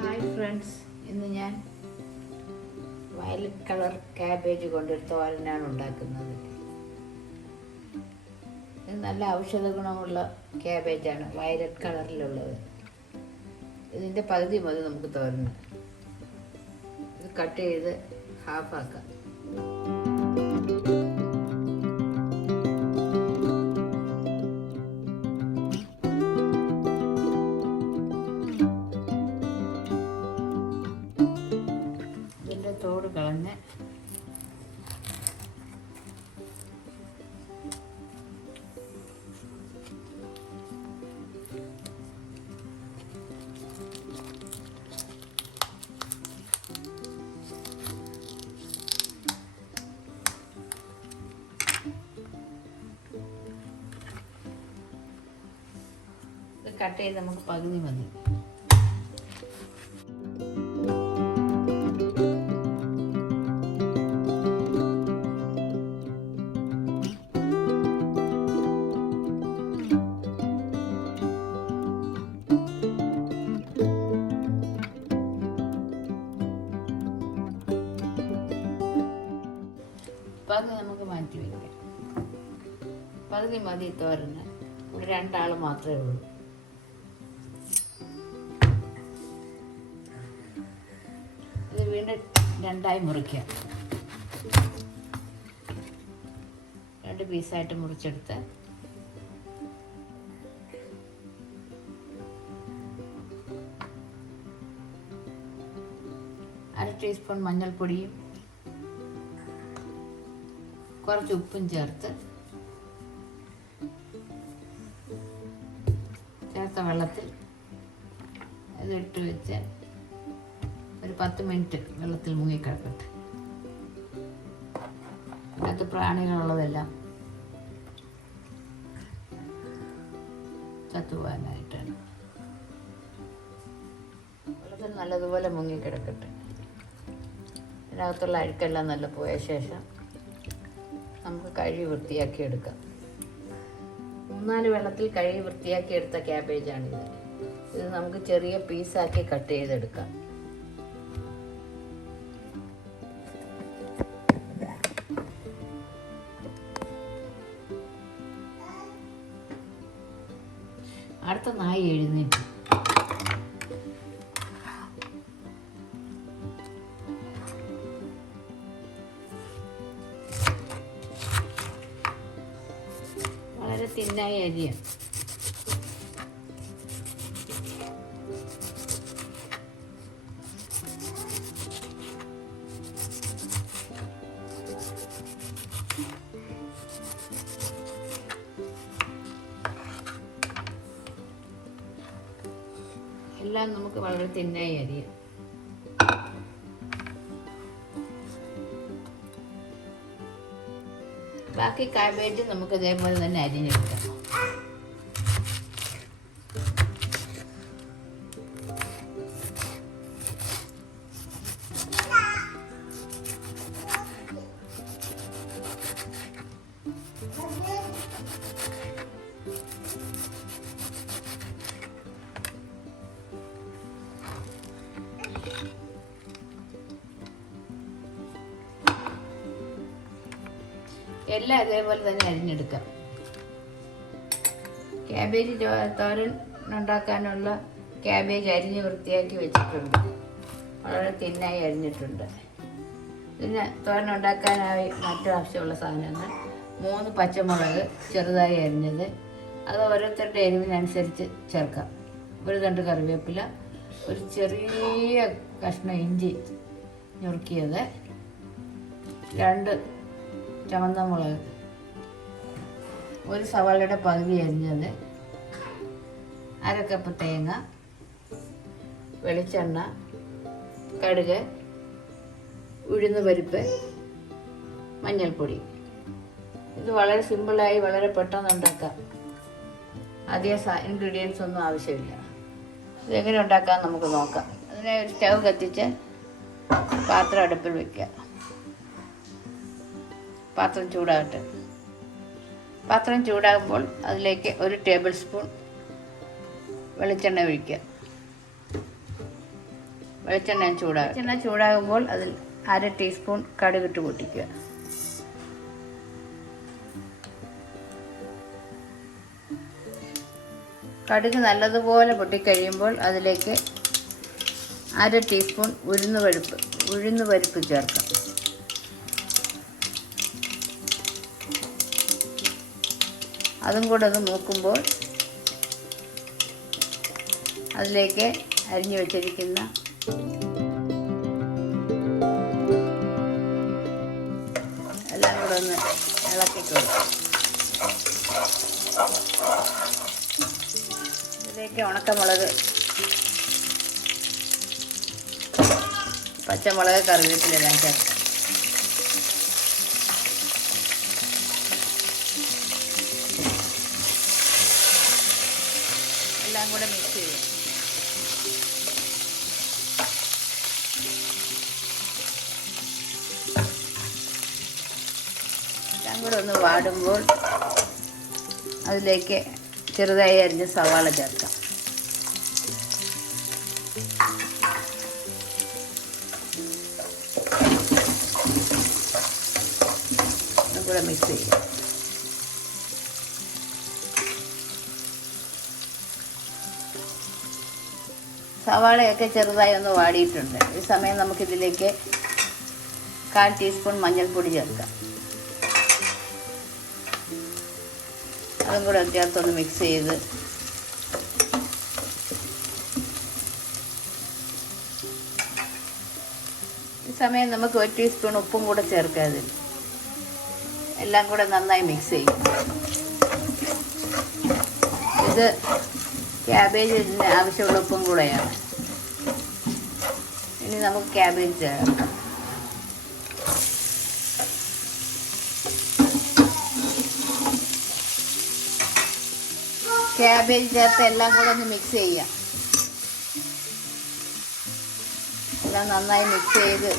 Hi friends, ഇന്ന് ഞാൻ violet colour cabbage കൊണ്ടൊരു തോരനാണ് ഉണ്ടാക്കുന്നത്. ഇത് നല്ല ഔഷധ ഗുണമുള്ള ക്യാബേജാണ്, വയലറ്റ് കളറിലുള്ളത്. ഇതിൻ്റെ പകുതി മതി നമുക്ക് തോരന്. ഇത് കട്ട് ചെയ്ത് ഹാഫാക്കാം. ഇതിൻ്റെ തോട് കളഞ്ഞ് കട്ട് ചെയ്ത് നമുക്ക് പകുതി മതി. പകുതി നമുക്ക് മാറ്റി വയ്ക്കാം. പകുതി മതി തോരന്. ഇവിടെ 2 ആൾ മാത്രമേ ഉള്ളൂ. ഇത് വീണ്ടും 2ആയി മുറിക്കാം. 2 പീസായിട്ട് മുറിച്ചെടുത്ത് അര ടീസ്പൂൺ മഞ്ഞൾപ്പൊടിയും കുറച്ച് ഉപ്പും ചേർത്ത വെള്ളത്തിൽ ഇതിട്ട് വെച്ച് ഒരു 10 മിനിറ്റ് വെള്ളത്തിൽ മുങ്ങിക്കിടക്കട്ടെ. അതിനകത്ത് പ്രാണികളുള്ളതെല്ലാം ചത്തുപോകാനായിട്ടാണ്. വെള്ളത്തിൽ നല്ലതുപോലെ മുങ്ങിക്കിടക്കട്ടെ. ഇതിനകത്തുള്ള അഴുക്കെല്ലാം നല്ല പോയ ശേഷം നമുക്ക് കഴുകി വൃത്തിയാക്കി എടുക്കാം. 3-4 വെള്ളത്തിൽ കഴുകി വൃത്തിയാക്കി എടുത്ത ക്യാബേജാണിത്. ഇത് നമുക്ക് ചെറിയ പീസാക്കി കട്ട് ചെയ്തെടുക്കാം. അടുത്ത നായി എഴുന്നേറ്റ്. വളരെ തിന്നായ അരിയാണ്. എല്ലാം നമുക്ക് വളരെ തിന്നായി അരിയാം. ബാക്കി കാബേജ് നമുക്ക് ഇതേപോലെ തന്നെ അരിഞ്ഞെടുക്കാം. എല്ലാം ഇതേപോലെ തന്നെ അരിഞ്ഞെടുക്കാം. ക്യാബേജ് തോരൻ ഉണ്ടാക്കാനുള്ള ക്യാബേജ് അരിഞ്ഞ് വൃത്തിയാക്കി വെച്ചിട്ടുണ്ട്. വളരെ തിന്നായി അരിഞ്ഞിട്ടുണ്ട്. പിന്നെ തോരൻ ഉണ്ടാക്കാനായി മറ്റു ആവശ്യമുള്ള സാധനങ്ങൾ: 3 പച്ചമുളക് ചെറുതായി അരിഞ്ഞത്, അത് ഓരോരുത്തരുടെ എരിവിനനുസരിച്ച് ചേർക്കാം. 1 തണ്ട് കറിവേപ്പില, ഒരു ചെറിയ കഷ്ണം ഇഞ്ചി ഞുറുക്കിയത്, 2 ചുവന്ന മുളക്, 1 സവാളയുടെ പകുതി അരിഞ്ഞത്, 1/2 കപ്പ് തേങ്ങ, വെളിച്ചെണ്ണ, കടുക്, ഉഴുന്ന് പരിപ്പ്, മഞ്ഞൾപ്പൊടി. ഇത് വളരെ സിമ്പിളായി വളരെ പെട്ടെന്ന് ഉണ്ടാക്കാം. അധികം ഇൻഗ്രീഡിയൻസ് ഒന്നും ആവശ്യമില്ല. ഇതെങ്ങനെ ഉണ്ടാക്കാം നമുക്ക് നോക്കാം. അതിനെ ഒരു സ്റ്റൗ കത്തിച്ച് പാത്രം അടുപ്പിൽ വയ്ക്കുക. പാത്രം ചൂടാകട്ടെ. പാത്രം ചൂടാകുമ്പോൾ അതിലേക്ക് 1 ടേബിൾ സ്പൂൺ വെളിച്ചെണ്ണ ഒഴിക്കുക. വെളിച്ചെണ്ണ ചൂടാകുമ്പോൾ അതിൽ 1/2 ടീസ്പൂൺ കടുകിട്ട് പൊട്ടിക്കുക. കടുക് നല്ലതുപോലെ പൊട്ടിക്കഴിയുമ്പോൾ അതിലേക്ക് 1/2 ടീസ്പൂൺ ഉഴുന്ന് പരിപ്പ് ചേർക്കാം. അതും കൂടെ ഒന്ന് മൂക്കുമ്പോൾ അതിലേക്ക് അരിഞ്ഞു വെച്ചിരിക്കുന്ന എല്ലാം കൂടെ ഒന്ന് ഇളക്കിട്ട് കൊടുക്കാം. ഇതിലേക്ക് ഉണക്കമുളക്, പച്ചമുളക്, കറിവേപ്പിലെല്ലാം ചേർക്കാം. എല്ലാം കൂടെ മിക്സ് ചെയ്യാം. എല്ലാം കൂടെ ഒന്ന് വാടുമ്പോൾ അതിലേക്ക് ചെറുതായി അരിഞ്ഞ സവാള ചേർക്കാം. കൂടെ മിക്സ് ചെയ്യാം. സവാളയൊക്കെ ചെറുതായി ഒന്ന് വാടിയിട്ടുണ്ട്. ഈ സമയം നമുക്കിതിലേക്ക് 1/4 ടീസ്പൂൺ മഞ്ഞൾപ്പൊടി ചേർക്കാം. അതും കൂടെ ചേർത്തൊന്ന് മിക്സ് ചെയ്ത് ഈ സമയം നമുക്ക് 1 ടീസ്പൂൺ ഉപ്പും കൂടെ ചേർക്കാം. അതിൽ എല്ലാം കൂടെ നന്നായി മിക്സ് ചെയ്യും. ഇത് ക്യാബേജിന് ആവശ്യമുള്ള ഉപ്പും കൂടെയാണ്. ഇനി നമുക്ക് ക്യാബേജ് ചേർക്കാം. ക്യാബേജ് ചേർത്ത് എല്ലാം കൂടെ ഒന്ന് മിക്സ് ചെയ്യാം. എല്ലാം നന്നായി മിക്സ് ചെയ്ത്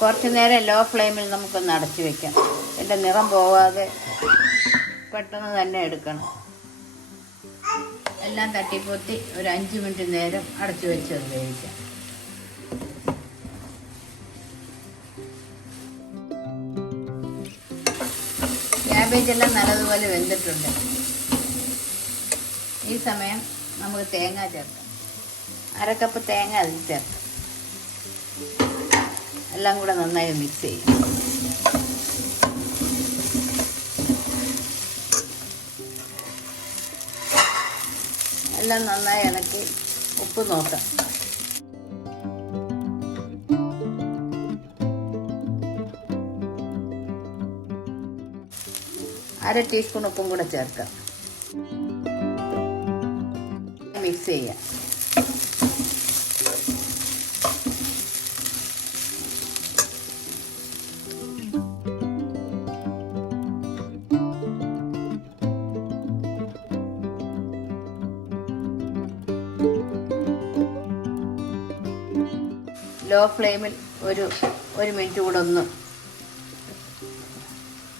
കുറച്ച് നേരം ലോ ഫ്ലെയിമിൽ നമുക്കൊന്ന് അടച്ചു വയ്ക്കാം. ഇതിൻ്റെ നിറം പോവാതെ പെട്ടെന്ന് തന്നെ എടുക്കണം. എല്ലാം തട്ടിപ്പൊത്തി ഒരു 5 മിനിറ്റ് നേരം അടച്ചു വെച്ച് വേവിക്കാം. ക്യാബേജ് എല്ലാം നല്ലതുപോലെ വെന്തിട്ടുണ്ട്. ഈ സമയം നമുക്ക് തേങ്ങ ചേർക്കാം. 1/2 കപ്പ് തേങ്ങ അതിൽ ചേർക്കാം. എല്ലാം കൂടെ നന്നായി മിക്സ് ചെയ്യും. എല്ലാം നന്നായി ഇളക്കി ഉപ്പ് നോക്കാം. അര ടീസ്പൂൺ ഉപ്പും കൂടെ ചേർക്കാം. മിക്സ് ചെയ്യാം. ലോ ഫ്ലെയിമിൽ ഒരു മിനിറ്റ് കൂടെ ഒന്ന്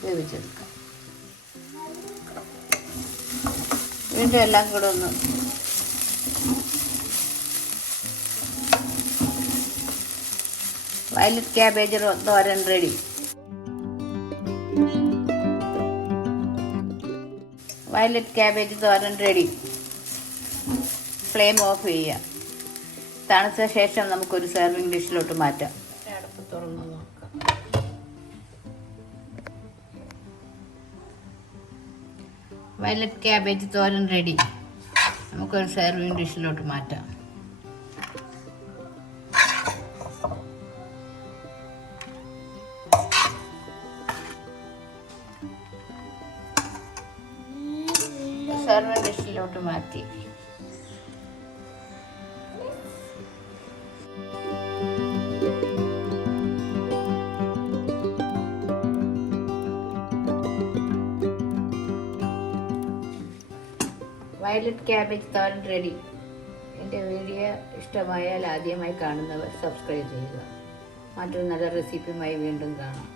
വേവിച്ചെടുക്കാം. വീണ്ടും എല്ലാം കൂടെ ഒന്ന് വയലറ്റ് ക്യാബേജ് തോരൻ റെഡി. വയലറ്റ് ക്യാബേജ് തോരൻ റെഡി. ഫ്ലെയിം ഓഫ് ചെയ്യുക. തണുത്ത ശേഷം നമുക്കൊരു സെർവിങ് ഡിഷിലോട്ട് മാറ്റാം. അടുപ്പ് തുറന്ന് നോക്കാം. വയലറ്റ് ക്യാബേജ് തോരൻ റെഡി. നമുക്കൊരു സെർവിങ് ഡിഷിലോട്ട് മാറ്റാം. സെർവിങ് ഡിഷിലോട്ട് മാറ്റി. വയലറ്റ് ക്യാബേജ് തോരൻ റെഡി. എൻ്റെ വീഡിയോ ഇഷ്ടമായാൽ ആദ്യമായി കാണുന്നവർ സബ്സ്ക്രൈബ് ചെയ്യുക. മറ്റൊരു നല്ല റെസിപ്പിയുമായി വീണ്ടും കാണാം.